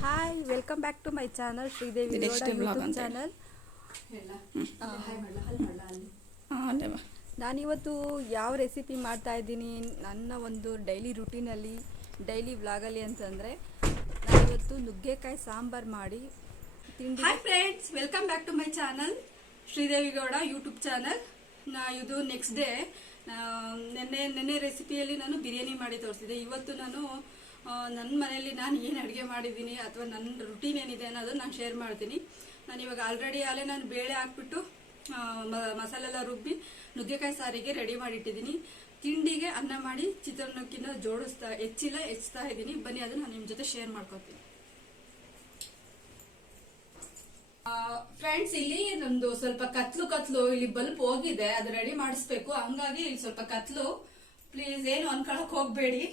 Hi welcome back to my channel Sridevi YouTube channel ಹಾಂ ನಾನಿವತ್ತು ಯಾವ ರೆಸಿಪಿ ಮಾಡ್ತಾ ಇದ್ದೀನಿ ನನ್ನ ಒಂದು ಡೈಲಿ ರುಟೀನಲ್ಲಿ ಡೈಲಿ ವ್ಲಾಗಲ್ಲಿ ಅಂತಂದರೆ ನಾನಿವತ್ತು ನುಗ್ಗೆಕಾಯಿ ಸಾಂಬಾರು ಮಾಡಿ ತಿಂಡಿ hi friends welcome back to my channel Sridevi Gowda YouTube channel ನಾ ಇದು ನೆಕ್ಸ್ಟ್ ಡೇ ನೆನ್ನೆ ನೆನ್ನೆ ರೆಸಿಪಿಯಲ್ಲಿ ನಾನು ಬಿರಿಯಾನಿ ಮಾಡಿ ತೋರಿಸಿದೆ ಇವತ್ತು ನಾನು ನನ್ನ ಮನೆಯಲ್ಲಿ ನಾನು ಏನು ಅಡುಗೆ ಮಾಡಿದ್ದೀನಿ ಅಥವಾ ನನ್ನ ರುಟೀನ್ ಏನಿದೆ ಅನ್ನೋದನ್ನು ನಾನು ಶೇರ್ ಮಾಡ್ತೀನಿ. ನಾನು ಇವಾಗ ಆಲ್ರೆಡಿ ಅಲ್ಲೇ ನಾನು ಬೇಳೆ ಹಾಕ್ಬಿಟ್ಟು ಮಸಾಲೆ ಎಲ್ಲ ರುಬ್ಬಿ ನುಗ್ಗೆಕಾಯಿ ಸಾರಿಗೆ ರೆಡಿ ಮಾಡಿಟ್ಟಿದ್ದೀನಿ. ತಿಂಡಿಗೆ ಅನ್ನ ಮಾಡಿ ಚಿತ್ರಾನ್ನಕ್ಕಿಂತ ಜೋಡಿಸ್ತಾ, ಹೆಚ್ಚಿಲ್ಲ ಹೆಚ್ಚ್ತಾ ಇದ್ದೀನಿ. ಬನ್ನಿ, ಅದನ್ನು ನಾನು ನಿಮ್ಮ ಜೊತೆ ಶೇರ್ ಮಾಡ್ಕೊತೀನಿ. ಫ್ರೆಂಡ್ಸ್ ಇಲ್ಲಿ ನಮ್ದು ಸ್ವಲ್ಪ ಕತ್ಲು ಕತ್ಲು ಇಲ್ಲಿ ಬಲ್ಪ್ ಹೋಗಿದೆ. ಅದು ರೆಡಿ ಮಾಡಿಸ್ಬೇಕು. ಹಂಗಾಗಿ ಇಲ್ಲಿ ಸ್ವಲ್ಪ ಕತ್ಲು. ಪ್ಲೀಸ್ ಏನು ಅನ್ಕೊಳಕ್ ಹೋಗ್ಬೇಡಿ.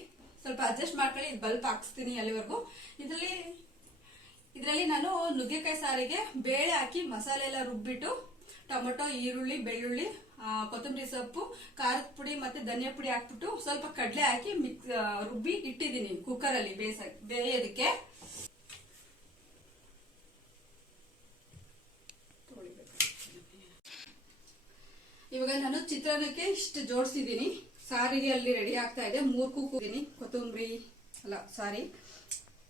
ಸ್ವಲ್ಪ ಅಡ್ಜಸ್ಟ್ ಮಾಡ್ಕೊಳ್ಳಿ, ಇದು ಬಲ್ಬ್ ಹಾಕ್ಸ್ತೀನಿ ಅಲ್ಲಿವರೆಗೂ. ಇದರಲ್ಲಿ ಇದರಲ್ಲಿ ನಾನು ನುಗ್ಗೆಕಾಯಿ ಸಾರಿಗೆ, ಬೇಳೆ ಹಾಕಿ ಮಸಾಲೆ ಎಲ್ಲ ರುಬ್ಬಿಟ್ಟು, ಟೊಮೊಟೊ, ಈರುಳ್ಳಿ, ಬೆಳ್ಳುಳ್ಳಿ ಕೊತ್ತಂಬರಿ ಸೊಪ್ಪು, ಖಾರದ ಪುಡಿ ಮತ್ತೆ ಧನಿಯಾ ಪುಡಿ ಹಾಕ್ಬಿಟ್ಟು ಸ್ವಲ್ಪ ಕಡಲೆ ಹಾಕಿ ಮಿಕ್ಸ್ ರುಬ್ಬಿ ಇಟ್ಟಿದ್ದೀನಿ ಕುಕ್ಕರಲ್ಲಿ ಬೇಯಿಸ ಬೇಯೋದಕ್ಕೆ. ಇವಾಗ ನಾನು ಚಿತ್ರಾನ್ನಕ್ಕೆ ಇಷ್ಟು ಜೋಡಿಸಿದ್ದೀನಿ. ಸಾರಿಗೆ ಅಲ್ಲಿ ರೆಡಿ ಆಗ್ತಾ ಇದೆ. ಮೂರು ಕೂತೀನಿ ಕೊತ್ತಂಬರಿ, ಅಲ್ಲ, ಸಾರಿ.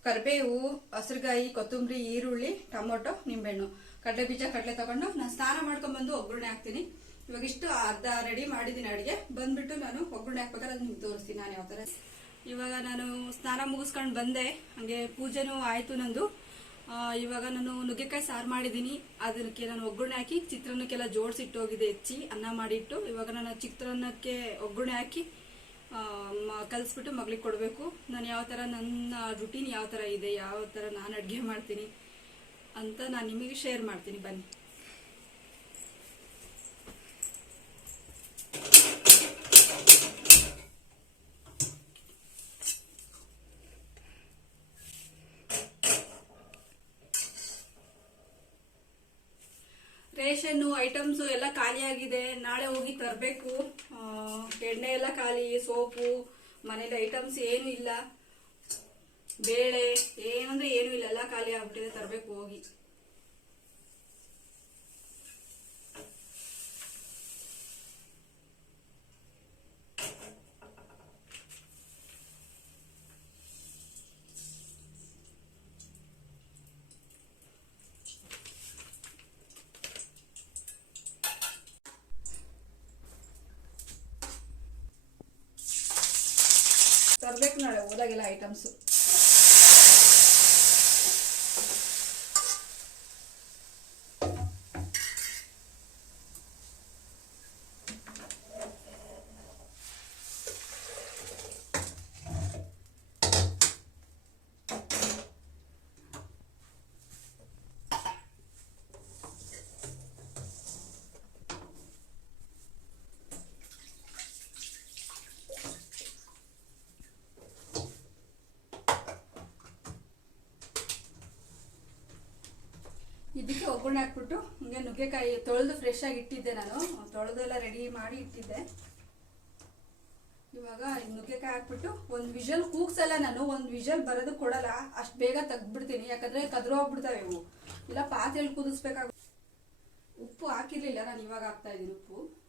ಕರಿಬೇವು, ಹಸಿರುಗಾಯಿ, ಕೊತ್ತಂಬರಿ, ಈರುಳ್ಳಿ, ಟೊಮೊಟೊ, ನಿಂಬೆಹಣ್ಣು. ಕಡಲೆ ಬೀಜ, ಕಡಲೆ ತಗೊಂಡು ನಾನು ಸ್ನಾನ ಮಾಡ್ಕೊಂಡ್ ಬಂದು ಒಗ್ಗರಣೆ ಹಾಕ್ತೀನಿ. ಇವಾಗ ಇಷ್ಟು ಅರ್ಧ ರೆಡಿ ಮಾಡಿದ್ದೀನಿ ಅಡುಗೆ. ಬಂದ್ಬಿಟ್ಟು ನಾನು ಒಗ್ಗರಣೆ ಹಾಕ್ಬೇಕಾದ್ರೆ ಅದು ನಿಮ್ಗೆ ತೋರಿಸ್ತೀನಿ ನಾನು ಯಾವ ಥರ ಇವಾಗ ನಾನು ಸ್ನಾನ ಮುಗಿಸ್ಕೊಂಡು ಬಂದೆ. ಹಂಗೆ ಪೂಜೆನೂ ಆಯ್ತು ನಂದು. ಇವಾಗ ನಾನು ನುಗ್ಗೆಕಾಯಿ ಸಾರು ಮಾಡಿದ್ದೀನಿ. ಅದಕ್ಕೆ ನಾನು ಒಗ್ಗರಣೆ ಹಾಕಿ ಚಿತ್ರಾನ್ನಕ್ಕೆಲ್ಲ ಜೋಡಿಸಿಟ್ಟೋಗಿದೆ ಹೆಚ್ಚಿ, ಅನ್ನ ಮಾಡಿಟ್ಟು. ಇವಾಗ ನಾನು ಚಿತ್ರಾನ್ನಕ್ಕೆ ಒಗ್ಗರಣೆ ಹಾಕಿ ಕಲಿಸ್ಬಿಟ್ಟು ಮಗಳಿಗೆ ಕೊಡಬೇಕು. ನಾನು ಯಾವ ಥರ ನನ್ನ ರುಟೀನ್ ಯಾವ ಥರ ಇದೆ, ಯಾವ ಥರ ನಾನು ಅಡುಗೆ ಮಾಡ್ತೀನಿ ಅಂತ ನಾನು ನಿಮಗೆ ಶೇರ್ ಮಾಡ್ತೀನಿ. ಬನ್ನಿ. ರೇಷನ್ ಐಟಮ್ಸ್ ಎಲ್ಲ ಖಾಲಿಯಾಗಿದೆ. ನಾಳೆ ಹೋಗಿ ತರಬೇಕು. ಎಣ್ಣೆ ಎಲ್ಲ ಖಾಲಿ, ಸೋಪು, ಮನೇಲಿ ಐಟಮ್ಸ್ ಏನು ಇಲ್ಲ. ಬೇಳೆ, ಏನಂದ್ರೆ ಏನು ಇಲ್ಲ. ಎಲ್ಲ ಖಾಲಿ ಆಗ್ಬಿಟ್ಟಿದೆ. ತರಬೇಕು ಹೋಗಿ. ತರಬೇಕು ನಾಳೆ ಹೋದಾಗೆಲ್ಲ ಐಟಮ್ಸ್ ಇದಕ್ಕೆ ಒಗ್ಗರಣೆ ಹಾಕ್ಬಿಟ್ಟು ಹಿಂಗೆ ನುಗ್ಗೆಕಾಯಿ ತೊಳೆದು ಫ್ರೆಶ್ ಆಗಿ ಇಟ್ಟಿದ್ದೆ ನಾನು. ತೊಳೆದೆಲ್ಲ ರೆಡಿ ಮಾಡಿ ಇಟ್ಟಿದ್ದೆ. ಇವಾಗ ನುಗ್ಗೆಕಾಯಿ ಹಾಕ್ಬಿಟ್ಟು ಒಂದು ವಿಷಲ್ ಕೂಗ್ಸಲ್ಲ ನಾನು, ಒಂದು ವಿಷಲ್ ಬರೋದು ಕೊಡಲ್ಲ. ಅಷ್ಟು ಬೇಗ ತೆಗ್ದ್ಬಿಡ್ತೀನಿ. ಯಾಕಂದ್ರೆ ಕದ್ರು ಹೋಗ್ಬಿಡ್ತಾವೆ ಇವು. ಇಲ್ಲ ಪಾತ್ರೆಯಲ್ಲಿ ಕುದಿಸ್ಬೇಕಾಗ ಉಪ್ಪು ಹಾಕಿರ್ಲಿಲ್ಲ ನಾನು, ಇವಾಗ ಹಾಕ್ತಾ ಇದ್ದೀನಿ ಉಪ್ಪು.